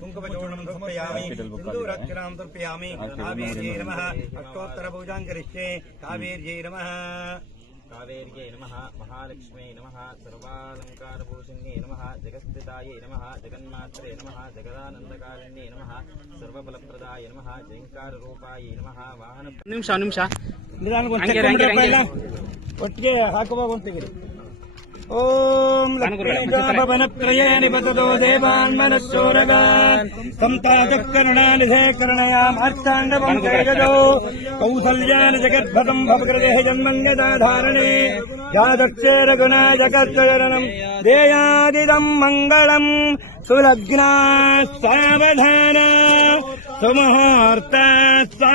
కుంకుమచూర్ణం సమర్పయామి సింధూరాక్షరాం సమర్పయామి కావేర్యై నమః అష్టోత్తర పూజాం కరిష్యే కావేర్యై నమః కావేర్యై నమ మహాలక్ష్మ్యై నమ సర్వాలంకారభూషణ్యై నమ జగస్థితాయై నమ జగన్మాత్రే నమ జగదానందకారిణ్యై నమ సర్వబలప్రదాయ నమ జయంకారరూపాయై నమ వాహన ನಿಮಿಷ ನಿಮಿಷ ನಿಧಾನಕ್ಕೆ ಒಂದ್ ಹಂಗೆ check ಹಂಗೆ ಮಾಡ್ರಪ್ಪ ಹಂಗೆ. ಎಲ್ಲ. ಒಟ್ಟಿಗೆ ಹಾಕುವಾಗ ಒಂತಿಗಿರಿ ॐ लवनत्रये निवसतो देवान् मनस्सोरगा। सन्ताजकर्णानिधे कर्णयामार्ताण्डपञ्च जगतो कौसल्यान् जगत् भदम् भवकृगृदे जन्मङ्गता धारणे यादक्षे रगुणायगत्र देयादिदम् मङ्गलम् सुलग्ना सावधाना। सुमहार्ता स्वा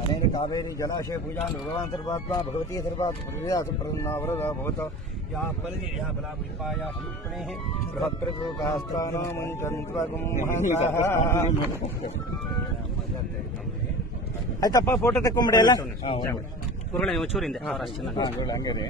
ಅನೇನ ಕಾವೇರಿ ಜಲಾಶಯ ಪೂಜಾ ಭಗವಾಂತರ್ಪಾತ್ಮ ಭಗವತಿ ಸರ್ಪಾತ್ಮ ಪೃಥ್ವಿದಾಸಪ್ರಸನ್ನಾವರದ ಭವತ ಯಾ ಫಲದಿ ಯಾ ಫಲಾಪುಷ್ಪಾಯ ಶುಕ್ಣೇ ಮಂಚಂತ್ವ ಮಂಚಂತ್ವಗುಂ ಆಯ್ತಪ್ಪ ಫೋಟೋ ತಕ್ಕೊಂಬಿಡಿ ಅಲ್ಲ? ಕುರುಗಳ ಚೂರಿಂದ ಹಂಗೆ ರೀ